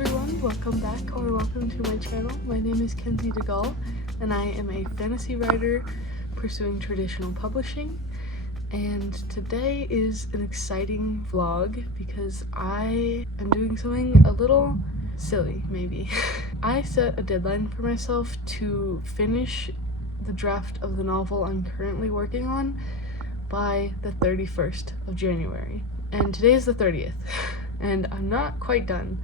everyone, welcome back or welcome to my channel. My name is kenziedegall and I am a fantasy writer pursuing traditional publishing, and today is an exciting vlog because I am doing something a little silly, maybe. I set a deadline for myself to finish the draft of the novel I'm currently working on by the 31st of January, and today is the 30th. And I'm not quite done.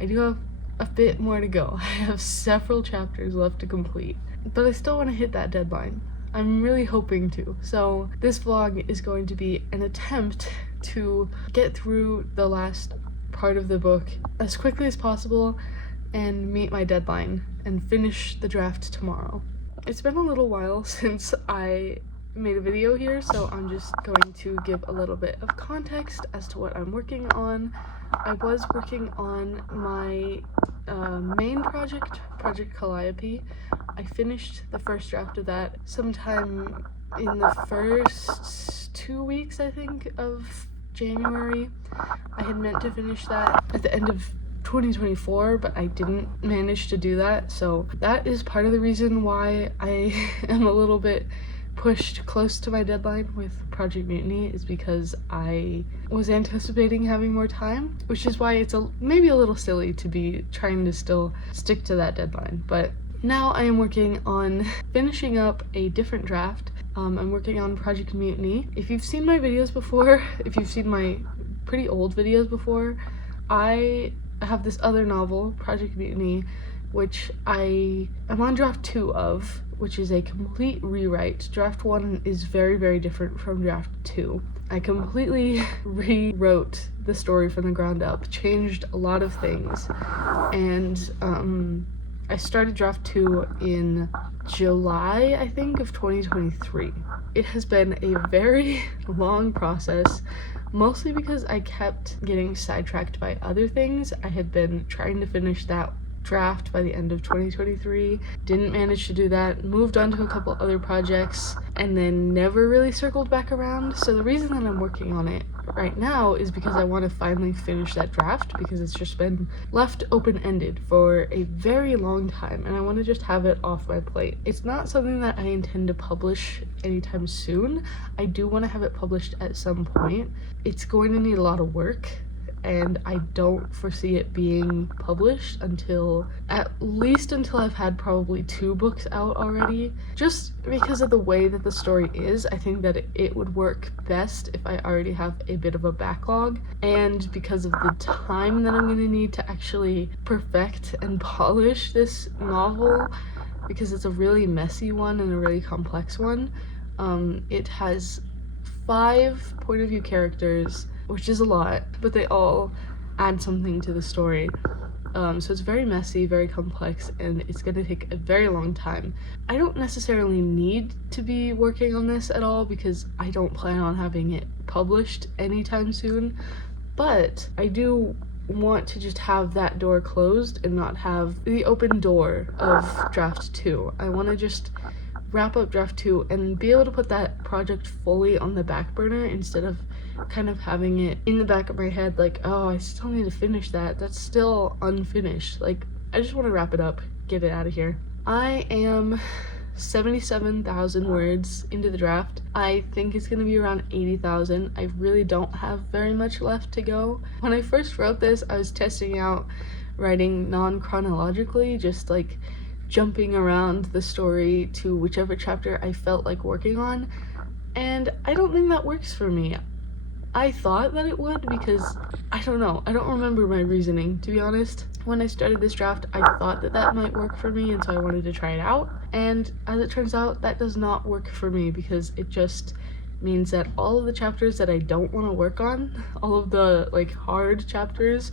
I do have a bit more to go. I have several chapters left to complete, but I still want to hit that deadline. I'm really hoping to. So this vlog is going to be an attempt to get through the last part of the book as quickly as possible and meet my deadline and finish the draft tomorrow. It's been a little while since I made a video here, so I'm just going to give a little bit of context as to what I'm working on. I was working on my main project, Project Calliope. I finished the first draft of that sometime in the first 2 weeks, I think, of January. I had meant to finish that at the end of 2024, but I didn't manage to do that, so that is part of the reason why I am a little bit pushed close to my deadline with Project Mutiny, is because I was anticipating having more time, which is why it's maybe a little silly to be trying to still stick to that deadline. But now I am working on finishing up a different draft. I'm working on Project Mutiny. If you've seen my videos before, if you've seen my pretty old videos before, I have this other novel, Project Mutiny, which I am on draft 2 of, which is a complete rewrite. Draft 1 is very, very different from draft 2. I completely rewrote the story from the ground up, changed a lot of things, and I started draft 2 in July, I think, of 2023. It has been a very long process, mostly because I kept getting sidetracked by other things. I had been trying to finish that draft by the end of 2023, didn't manage to do that, moved on to a couple other projects, and then never really circled back around. So the reason that I'm working on it right now is because I want to finally finish that draft, because it's just been left open-ended for a very long time and I want to just have it off my plate. It's not something that I intend to publish anytime soon. I do want to have it published at some point. It's going to need a lot of work, and I don't foresee it being published at least until I've had probably 2 books out already. Just because of the way that the story is, I think that it would work best if I already have a bit of a backlog, and because of the time that I'm going to need to actually perfect and polish this novel, because it's a really messy one and a really complex one. It has 5 point of view characters, which is a lot, but they all add something to the story. So it's very messy, very complex, and it's gonna take a very long time. I don't necessarily need to be working on this at all because I don't plan on having it published anytime soon, but I do want to just have that door closed and not have the open door of draft 2. I want to just wrap up draft 2 and be able to put that project fully on the back burner instead of kind of having it in the back of my head like, oh, I still need to finish that. That's still unfinished. Like, I just want to wrap it up, get it out of here. I am 77,000 words into the draft. I think it's going to be around 80,000. I really don't have very much left to go. When I first wrote this, I was testing out writing non-chronologically, just like jumping around the story to whichever chapter I felt like working on, and I don't think that works for me. I thought that it would because, I don't know, I don't remember my reasoning, to be honest. When I started this draft, I thought that that might work for me, and so I wanted to try it out, and as it turns out, that does not work for me because it just means that all of the chapters that I don't want to work on, all of the like hard chapters,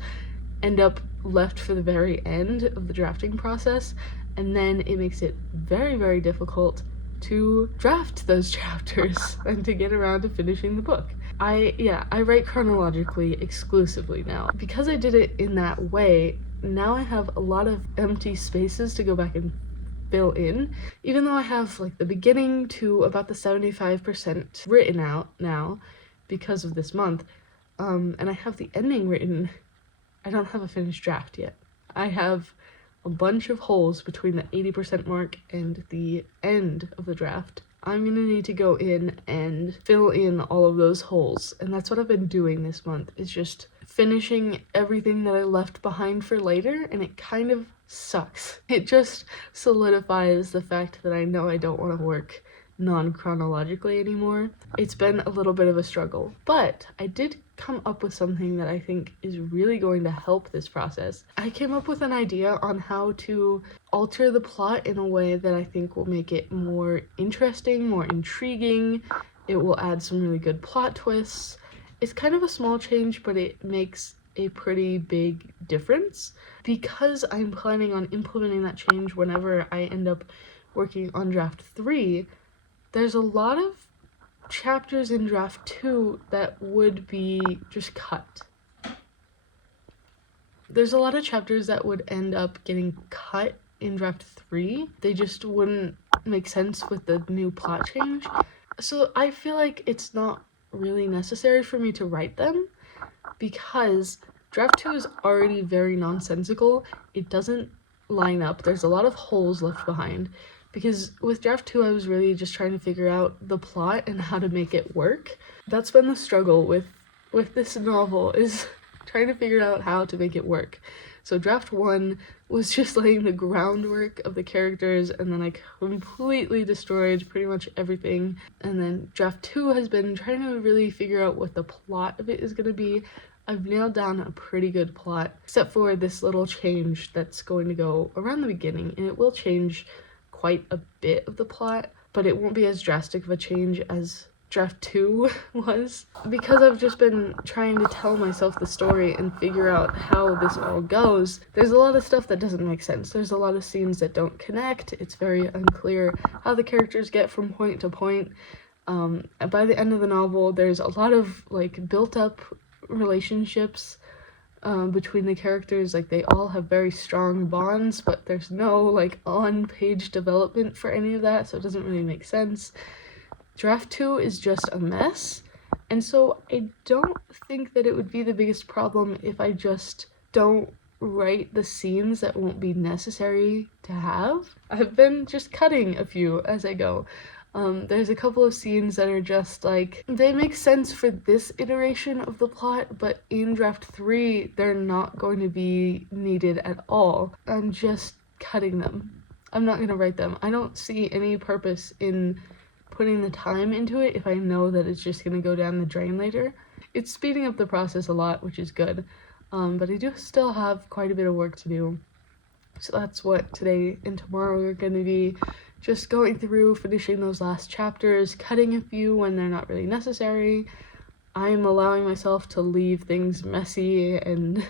end up left for the very end of the drafting process, and then it makes it very, very difficult to draft those chapters and to get around to finishing the book. I write chronologically exclusively now. Because I did it in that way, now I have a lot of empty spaces to go back and fill in, even though I have like the beginning to about the 75% written out now because of this month, and I have the ending written. I don't have a finished draft yet. I have a bunch of holes between the 80% mark and the end of the draft. I'm gonna need to go in and fill in all of those holes, and that's what I've been doing this month, is just finishing everything that I left behind for later, and it kind of sucks. It just solidifies the fact that I know I don't want to work non-chronologically anymore. It's been a little bit of a struggle, but I did come up with something that I think is really going to help this process. I came up with an idea on how to alter the plot in a way that I think will make it more interesting, more intriguing. It will add some really good plot twists. It's kind of a small change, but it makes a pretty big difference. Because I'm planning on implementing that change whenever I end up working on draft 3, there's a lot of chapters in draft 2 that would be just cut. There's a lot of chapters that would end up getting cut in draft 3. They just wouldn't make sense with the new plot change. So I feel like it's not really necessary for me to write them, because draft 2 is already very nonsensical. It doesn't line up. There's a lot of holes left behind. Because with draft 2, I was really just trying to figure out the plot and how to make it work. That's been the struggle with this novel, is trying to figure out how to make it work. So draft 1 was just laying the groundwork of the characters, and then I completely destroyed pretty much everything. And then draft 2 has been trying to really figure out what the plot of it is going to be. I've nailed down a pretty good plot, except for this little change that's going to go around the beginning, and it will change quite a bit of the plot, but it won't be as drastic of a change as draft 2 was. Because I've just been trying to tell myself the story and figure out how this all goes, there's a lot of stuff that doesn't make sense. There's a lot of scenes that don't connect. It's very unclear how the characters get from point to point. By the end of the novel, there's a lot of built up relationships between the characters. They all have very strong bonds, but there's no on-page development for any of that, so it doesn't really make sense. Draft 2 is just a mess, and so I don't think that it would be the biggest problem if I just don't write the scenes that won't be necessary to have. I've been just cutting a few as I go. There's a couple of scenes that are just they make sense for this iteration of the plot, but in draft 3, they're not going to be needed at all. I'm just cutting them. I'm not going to write them. I don't see any purpose in putting the time into it if I know that it's just going to go down the drain later. It's speeding up the process a lot, which is good, but I do still have quite a bit of work to do. So that's what today and tomorrow we're going to be just going through, finishing those last chapters, cutting a few when they're not really necessary. I'm allowing myself to leave things messy and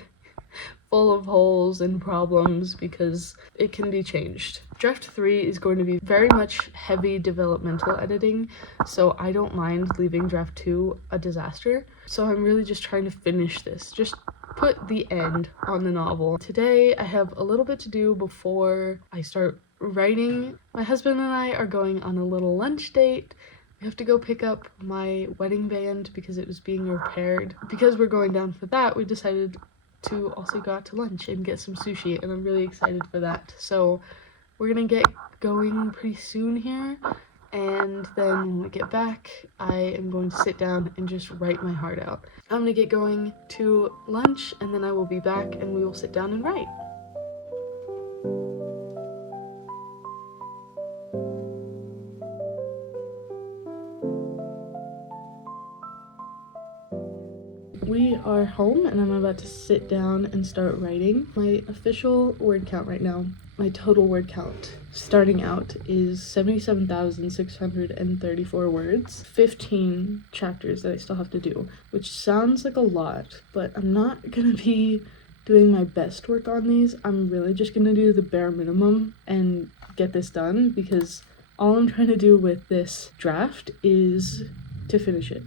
full of holes and problems because it can be changed. Draft 3 is going to be very much heavy developmental editing, so I don't mind leaving draft 2 a disaster. So I'm really just trying to finish this, just put the end on the novel. Today I have a little bit to do before I start writing. My husband and I are going on a little lunch date. We have to go pick up my wedding band because it was being repaired. Because we're going down for that, we decided to also go out to lunch and get some sushi, and I'm really excited for that. So we're gonna get going pretty soon here, and then when we get back, I am going to sit down and just write my heart out. I'm gonna get going to lunch, and then I will be back and we will sit down and write. We are home and I'm about to sit down and start writing. My official word count right now, my total word count starting out is 77,634 words, 15 chapters that I still have to do, which sounds like a lot, but I'm not gonna be doing my best work on these. I'm really just gonna do the bare minimum and get this done, because all I'm trying to do with this draft is to finish it.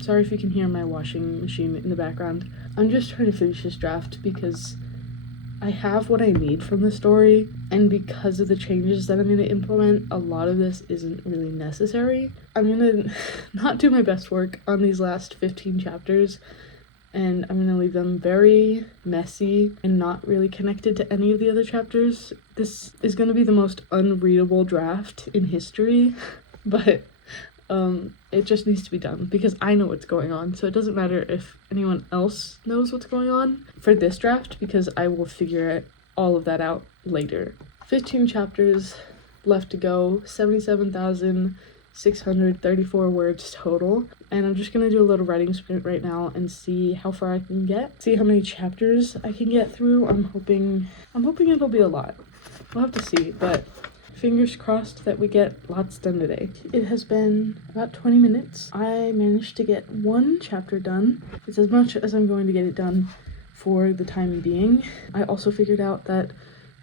Sorry if you can hear my washing machine in the background. I'm just trying to finish this draft because I have what I need from the story, and because of the changes that I'm going to implement, a lot of this isn't really necessary. I'm going to not do my best work on these last 15 chapters and I'm gonna leave them very messy and not really connected to any of the other chapters. This is gonna be the most unreadable draft in history, but it just needs to be done because I know what's going on, so it doesn't matter if anyone else knows what's going on for this draft because I will figure all of that out later. 15 chapters left to go, 77,634 words total, and I'm just gonna do a little writing sprint right now and see how far I can get, see how many chapters I can get through. I'm hoping it'll be a lot. We'll have to see, but fingers crossed that we get lots done today. It has been about 20 minutes. I managed to get one chapter done. It's as much as I'm going to get it done for the time being. I also figured out that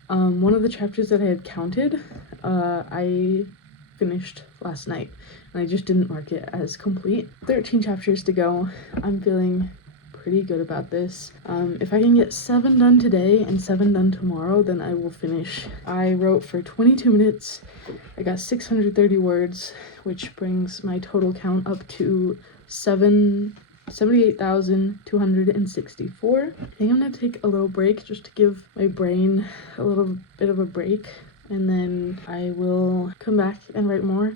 one of the chapters that I had counted, I finished last night, and I just didn't mark it as complete. 13 chapters to go. I'm feeling pretty good about this. If I can get 7 done today and 7 done tomorrow, then I will finish. I wrote for 22 minutes. I got 630 words, which brings my total count up to 78,264. I think I'm gonna take a little break just to give my brain a little bit of a break, and then I will come back and write more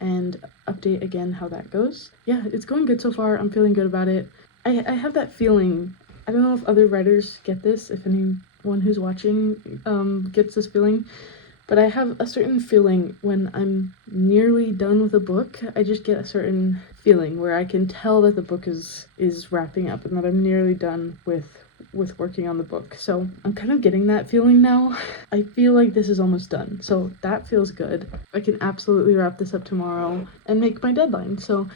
and update again how that goes. Yeah, it's going good so far. I'm feeling good about it. I have that feeling. I don't know if other writers get this, if anyone who's watching gets this feeling, but I have a certain feeling when I'm nearly done with a book. I just get a certain feeling where I can tell that the book is wrapping up and that I'm nearly done with working on the book. So I'm kind of getting that feeling now. I feel like this is almost done, so that feels good. I can absolutely wrap this up tomorrow and make my deadline. So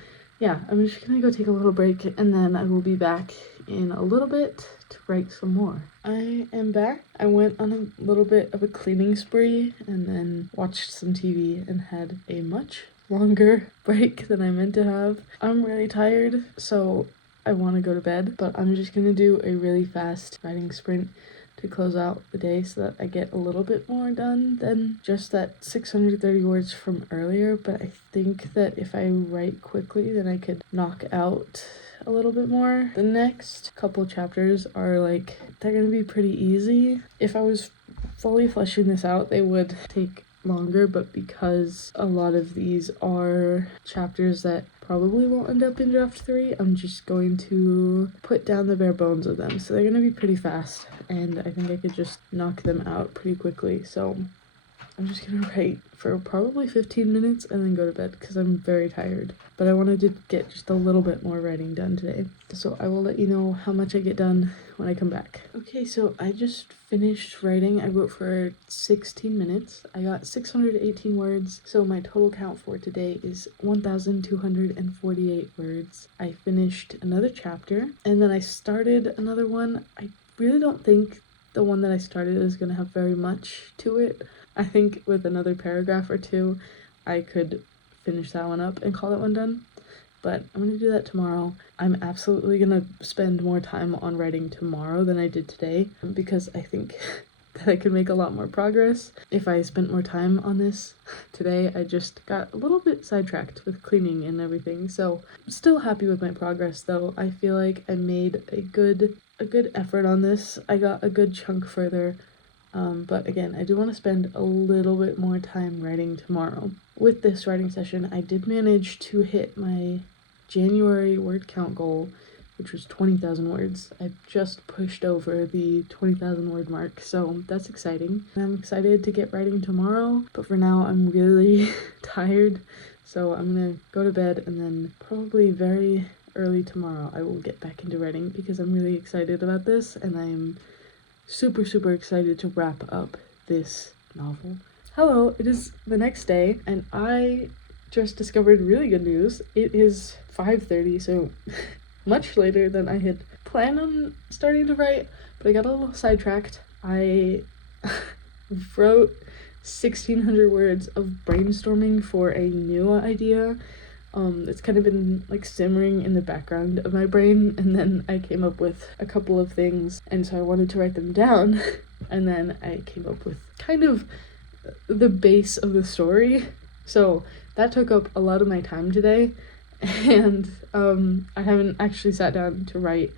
yeah, I'm just gonna go take a little break, and then I will be back in a little bit to write some more. I am back. I went on a little bit of a cleaning spree and then watched some TV and had a much longer break than I meant to have. I'm really tired, so I want to go to bed, but I'm just gonna do a really fast writing sprint to close out the day so that I get a little bit more done than just that 630 words from earlier. But I think that if I write quickly, then I could knock out a little bit more. The next couple chapters are they're gonna be pretty easy. If I was fully fleshing this out, they would take longer, but because a lot of these are chapters that probably won't end up in draft 3, I'm just going to put down the bare bones of them. So they're going to be pretty fast, and I think I could just knock them out pretty quickly. So I'm just going to write for probably 15 minutes and then go to bed because I'm very tired. But I wanted to get just a little bit more writing done today. So I will let you know how much I get done when I come back. Okay, so I just finished writing. I wrote for 16 minutes. I got 618 words. So my total count for today is 1,248 words. I finished another chapter and then I started another one. I really don't think the one that I started is going to have very much to it. I think with another paragraph or two, I could finish that one up and call that one done. But I'm going to do that tomorrow. I'm absolutely going to spend more time on writing tomorrow than I did today because I think that I could make a lot more progress if I spent more time on this. Today I just got a little bit sidetracked with cleaning and everything. So I'm still happy with my progress though. I feel like I made a good effort on this. I got a good chunk further. But again, I do want to spend a little bit more time writing tomorrow. With this writing session, I did manage to hit my January word count goal, which was 20,000 words. I just pushed over the 20,000 word mark, so that's exciting. And I'm excited to get writing tomorrow, but for now I'm really tired, so I'm gonna go to bed and then probably very early tomorrow I will get back into writing because I'm really excited about this and I'm super excited to wrap up this novel. Hello, it is the next day and I just discovered really good news. It is 5:30, so much later than I had planned on starting to write, but I got a little sidetracked. I wrote 1,600 words of brainstorming for a new idea. It's kind of been simmering in the background of my brain, and then I came up with a couple of things, and so I wanted to write them down, and then I came up with kind of the base of the story. So that took up a lot of my time today, and I haven't actually sat down to write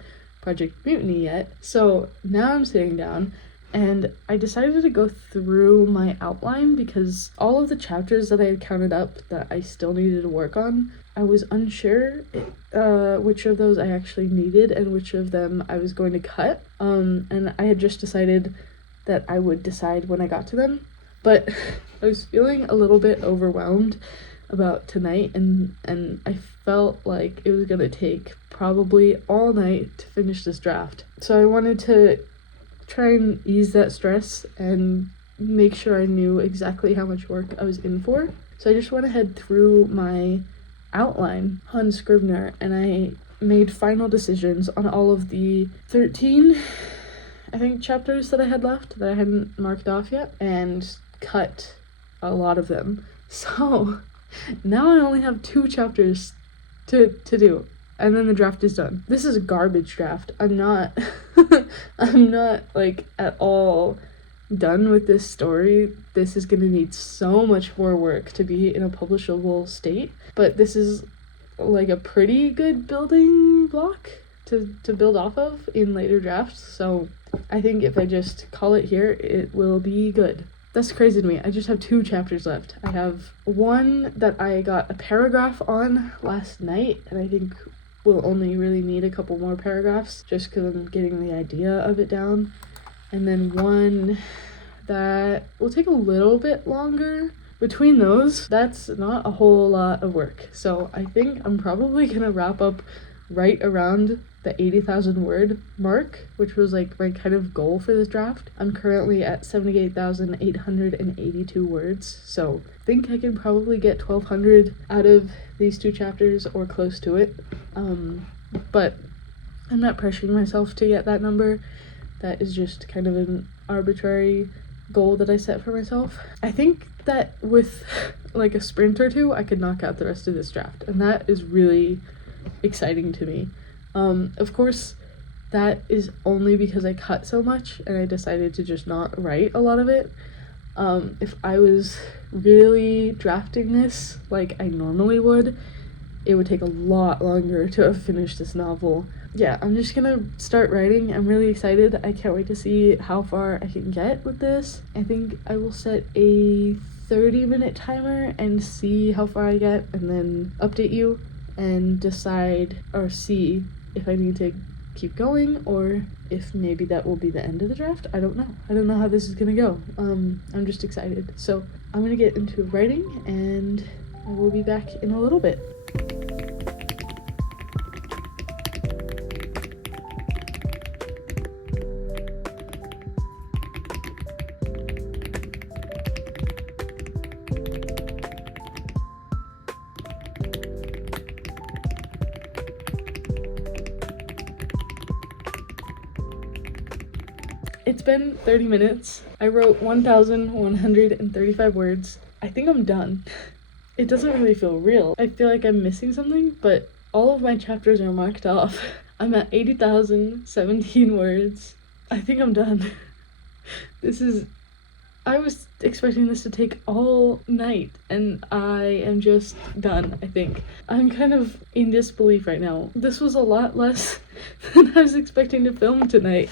Project Mutiny yet. So now I'm sitting down and I decided to go through my outline because all of the chapters that I had counted up that I still needed to work on, I was unsure which of those I actually needed and which of them I was going to cut. And I had just decided that I would decide when I got to them. But I was feeling a little bit overwhelmed about tonight, and I felt like it was gonna take probably all night to finish this draft. So I wanted to try and ease that stress and make sure I knew exactly how much work I was in for. So I just went ahead through my outline on Scrivener and I made final decisions on all of the 13, I think, chapters that I had left that I hadn't marked off yet, and cut a lot of them. So now I only have 2 chapters to do, and then the draft is done. This is a garbage draft. I'm not I'm not like at all done with this story. This is gonna need so much more work to be in a publishable state, but this is like a pretty good building block to build off of in later drafts. So I think if I just call it here, it will be good. That's crazy to me. I just have 2 chapters left. I have one that I got a paragraph on last night, and I think we'll only really need a couple more paragraphs just because I'm getting the idea of it down. And then one that will take a little bit longer. Between those, that's not a whole lot of work. So I think I'm probably gonna wrap up right around the 80,000 word mark, which was like my kind of goal for this draft. I'm currently at 78,882 words, so I think I can probably get 1,200 out of these 2 chapters or close to it. But I'm not pressuring myself to get that number. That is just kind of an arbitrary goal that I set for myself. I think that with like a sprint or 2, I could knock out the rest of this draft, and that is really exciting to me. Of course, that is only because I cut so much and I decided to just not write a lot of it. If I was really drafting this like I normally would, it would take a lot longer to have finished this novel. Yeah, I'm just gonna start writing. I'm really excited. I can't wait to see how far I can get with this. I think I will set a 30-minute timer and see how far I get, and then update you and decide or see if I need to keep going or if maybe that will be the end of the draft. I don't know. I don't know how this is gonna go. I'm just excited. So I'm gonna get into writing and I will be back in a little bit. It's been 30 minutes. I wrote 1,135 words. I think I'm done. It doesn't really feel real. I feel like I'm missing something, but all of my chapters are marked off. I'm at 80,017 words. I think I'm done. I was expecting this to take all night, and I am just done, I think. I'm kind of in disbelief right now. This was a lot less than I was expecting to film tonight.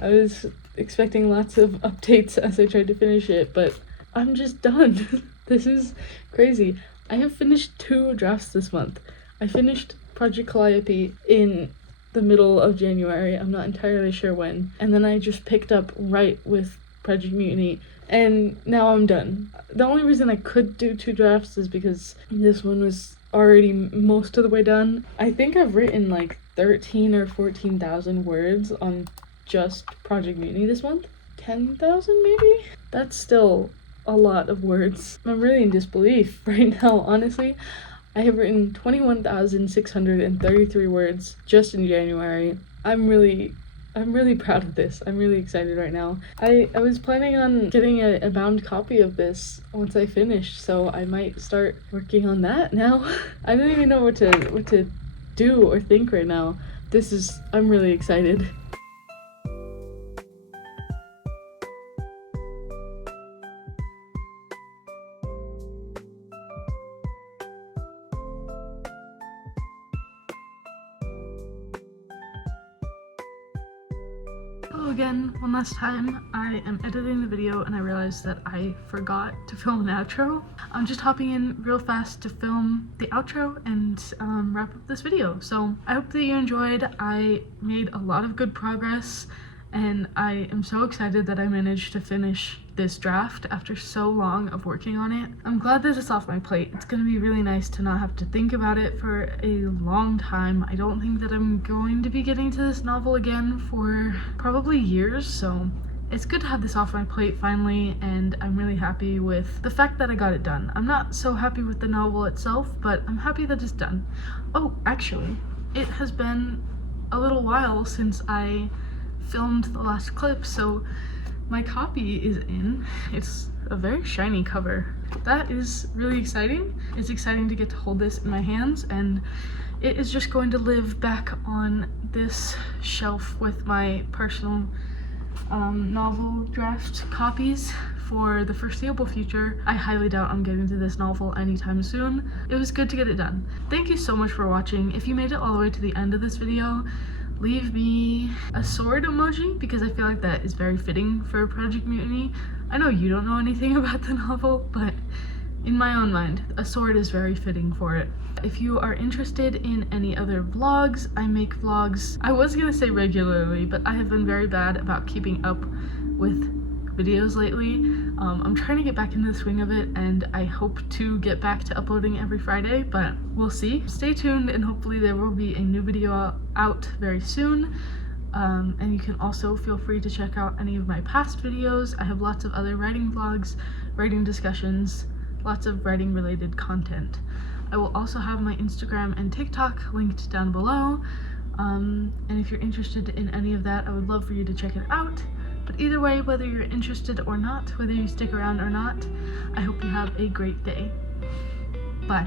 I was expecting lots of updates as I tried to finish it, but I'm just done. This is crazy. I have finished 2 drafts this month. I finished Project Calliope in the middle of January. I'm not entirely sure when. And then I just picked up right with Project Mutiny, and now I'm done. The only reason I could do 2 drafts is because this one was already most of the way done. I think I've written like 13 or 14,000 words on just Project Mutiny this month. 10,000 maybe? That's still a lot of words. I'm really in disbelief right now, honestly. I have written 21,633 words just in January. I'm really proud of this. I'm really excited right now. I was planning on getting a bound copy of this once I finish, so I might start working on that now. I don't even know what to do or think right now. I'm really excited. Hello again, one last time. I am editing the video and I realized that I forgot to film an outro. I'm just hopping in real fast to film the outro and wrap up this video. So I hope that you enjoyed. I made a lot of good progress and I am so excited that I managed to finish this draft after so long of working on it. I'm glad that it's off my plate. It's gonna be really nice to not have to think about it for a long time. I don't think that I'm going to be getting to this novel again for probably years, so it's good to have this off my plate finally, and I'm really happy with the fact that I got it done. I'm not so happy with the novel itself, but I'm happy that it's done. Oh, actually, it has been a little while since I filmed the last clip, so my copy is in. It's a very shiny cover. That is really exciting. It's exciting to get to hold this in my hands, and it is just going to live back on this shelf with my personal novel draft copies for the foreseeable future. I highly doubt I'm getting to this novel anytime soon. It was good to get it done. Thank you so much for watching. If you made it all the way to the end of this video, leave me a sword emoji because I feel like that is very fitting for Project Mutiny. I know you don't know anything about the novel, but in my own mind, a sword is very fitting for it. If you are interested in any other vlogs, I make vlogs, I was gonna say regularly, but I have been very bad about keeping up with videos lately. I'm trying to get back into the swing of it, and I hope to get back to uploading every Friday, but we'll see. Stay tuned, and hopefully there will be a new video out very soon. And you can also feel free to check out any of my past videos. I have lots of other writing vlogs, writing discussions, lots of writing related content. I will also have my Instagram and TikTok linked down below. And if you're interested in any of that, I would love for you to check it out. But either way, whether you're interested or not, whether you stick around or not, I hope you have a great day. Bye.